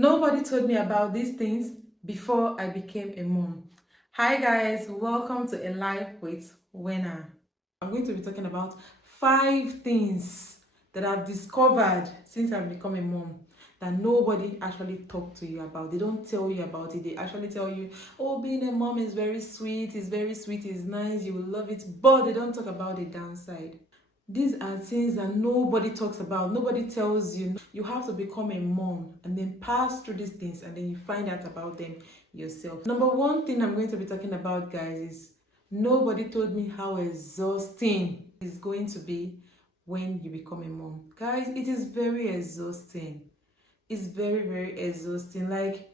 Nobody told me about these things before I became a mom. Hi guys, welcome to A Life with Winner. I'm going to be talking about 5 things that I've discovered since I've become a mom that nobody actually talked to you about. They don't tell you about it. They actually tell you, oh, being a mom is very sweet, it's nice, you will love it, but they don't talk about the downside. These are things that nobody talks about. Nobody tells you. You have to become a mom and then pass through these things and then you find out about them yourself. Number one thing I'm going to be talking about, guys, is nobody told me how exhausting it's going to be when you become a mom. Guys, it is very exhausting. It's very, very exhausting. Like,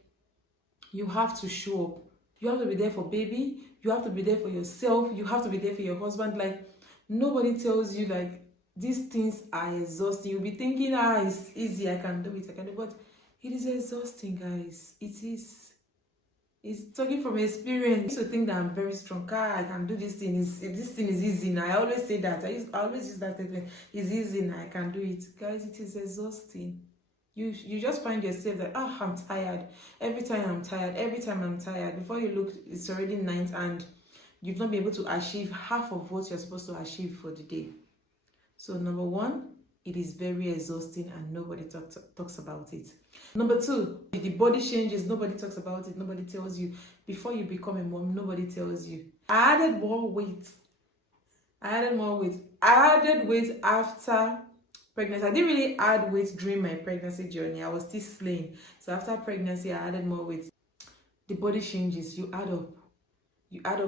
you have to show up. You have to be there for baby. You have to be there for yourself. You have to be there for your husband. Like, nobody tells you like these things are exhausting. You'll be thinking, it's easy, I can do it, but it is exhausting, guys. It is. It's talking from experience. I used to think that I'm very strong. I can do this thing. This thing is easy now. I always say that. I always use that statement. It's easy now. I can do it. Guys, it is exhausting. You just find yourself that, I'm tired. Every time I'm tired. Before you look, it's already night and you've not been able to achieve half of what you're supposed to achieve for the day. So number one, it is very exhausting and nobody talks about it. Number two, the body changes, nobody talks about it, nobody tells you. Before you become a mom, nobody tells you. I added more weight. I added weight after pregnancy. I didn't really add weight during my pregnancy journey. I was still slaying. So after pregnancy, I added more weight. The body changes, you add up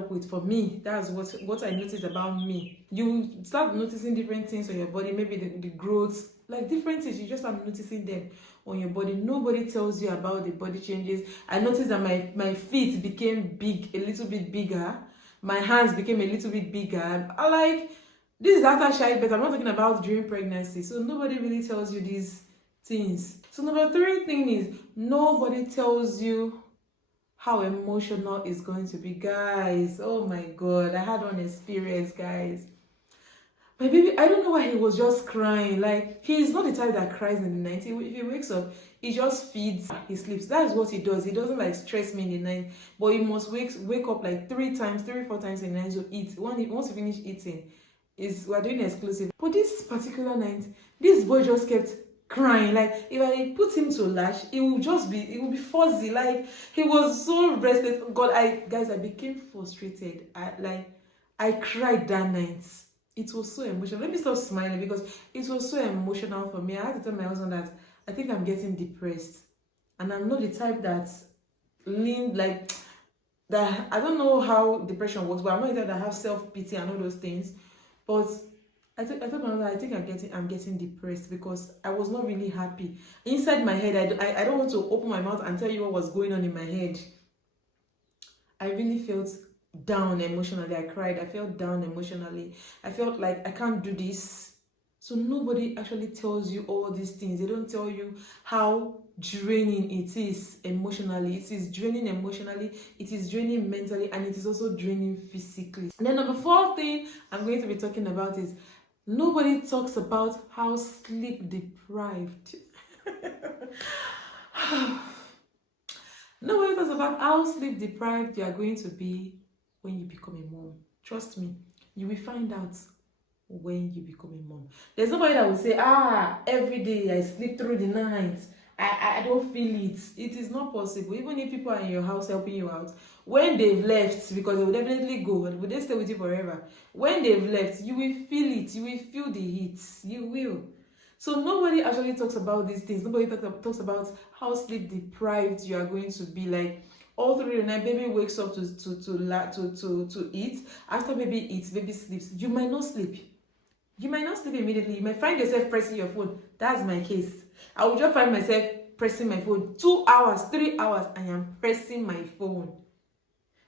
with. For me, that's what I noticed about me. You start noticing different things on your body, maybe the growth, like different things. You just start noticing them on your body. Nobody tells you about the body changes. I noticed that my feet became big, a little bit bigger. My hands became a little bit bigger. I like, this is after childbirth. I'm not talking about during pregnancy. So nobody really tells you these things. So number 3 thing is, nobody tells you how emotional it's going to be. Guys, oh my god, I had one experience, guys. My baby, I don't know why he was just crying. Like, he's not the type that cries in the night. If he wakes up, he just feeds, he sleeps. That's what he does. He doesn't like stress me in the night, but he must wake up like 4 times in the night to eat. Once he finish eating, we're doing exclusive. But this particular night, this boy just kept crying. Like, if I put him to latch, it will be fuzzy. Like, he was so restless. God, guys, I became frustrated. I cried that night. It was so emotional. Let me stop smiling because it was so emotional for me. I had to tell my husband that I think I'm getting depressed, and I'm not the type that like that. I don't know how depression works, but I'm not the type that have self-pity and all those things. But I told my husband, I think I'm getting depressed because I was not really happy. Inside my head, I don't want to open my mouth and tell you what was going on in my head. I really felt down emotionally. I cried. I felt down emotionally. I felt like I can't do this. So nobody actually tells you all these things. They don't tell you how draining it is emotionally. It is draining emotionally, it is draining mentally, and it is also draining physically. And then number 4 thing I'm going to be talking about is, nobody talks about how sleep deprived. Nobody talks about how sleep deprived you are going to be when you become a mom. Trust me, you will find out when you become a mom. There's nobody that will say, every day I sleep through the night. I don't feel it. It is not possible. Even if people are in your house helping you out, when they've left, because they will definitely go, but will they stay with you forever? When they've left, you will feel it. You will feel the heat. You will. So nobody actually talks about these things. Nobody talks about how sleep deprived you are going to be. Like, all through the night, baby wakes up to eat. After baby eats, baby sleeps. You might not sleep. You might not sleep immediately. You might find yourself pressing your phone. That's my case. I will just find myself pressing my phone 2 hours, 3 hours. I am pressing my phone.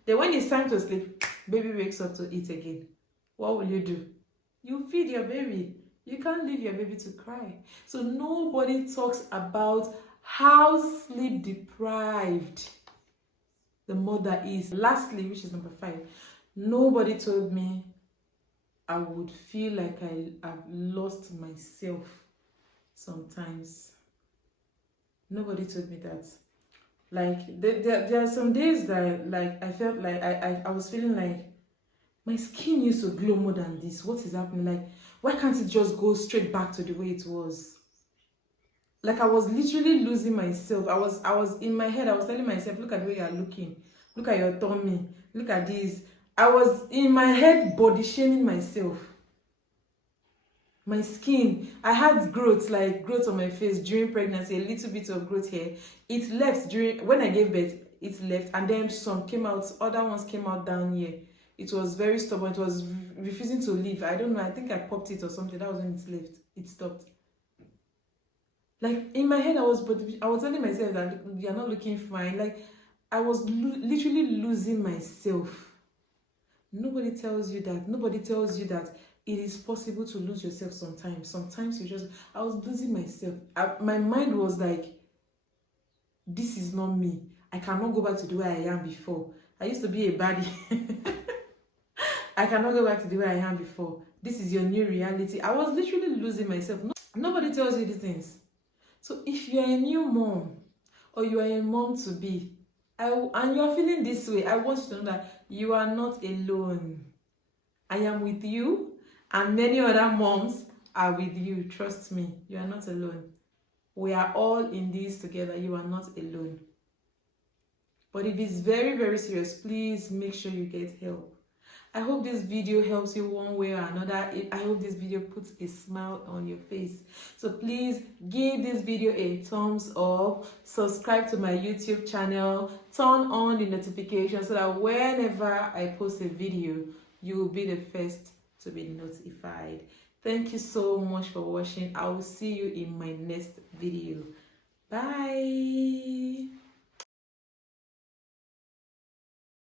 Then when it's time to sleep, baby wakes up to eat again. What will you do? You feed your baby. You can't leave your baby to cry. So nobody talks about how sleep deprived the mother is. Lastly, which is number 5, nobody told me I would feel like I've lost myself sometimes. Nobody told me that. Like there are some days that like I felt like I was feeling like my skin used to glow more than this. What is happening? Like, why can't it just go straight back to the way it was? Like I was literally losing myself. I was in my head, I was telling myself, look at the way you're looking, look at your tummy, look at this. I was in my head body shaming myself. My skin, I had growth, like growth on my face during pregnancy, a little bit of growth here. It left during when I gave birth, it left, and then some came out, other ones came out down here. It was very stubborn, it was refusing to leave. I don't know, I think I popped it or something. That was when it left, it stopped. Like in my head, I was telling myself that you're not looking fine. Like I was literally losing myself. Nobody tells you that. Nobody tells you that it is possible to lose yourself sometimes. Sometimes you just, I was losing myself. My mind was like, this is not me. I cannot go back to the way I am before. I used to be a baddie. I cannot go back to the way I am before. This is your new reality. I was literally losing myself. Nobody tells you these things. So if you are a new mom or you are a mom to be, and you are feeling this way, I want you to know that you are not alone. I am with you, and many other moms are with you. Trust me, you are not alone. We are all in this together. You are not alone. But if it's very, very serious, please make sure you get help. I hope this video helps you one way or another. I hope this video puts a smile on your face. So please give this video a thumbs up, subscribe to my YouTube channel, turn on the notification so that whenever I post a video, you will be the first to be notified. Thank you so much for watching. I will see you in my next video. Bye.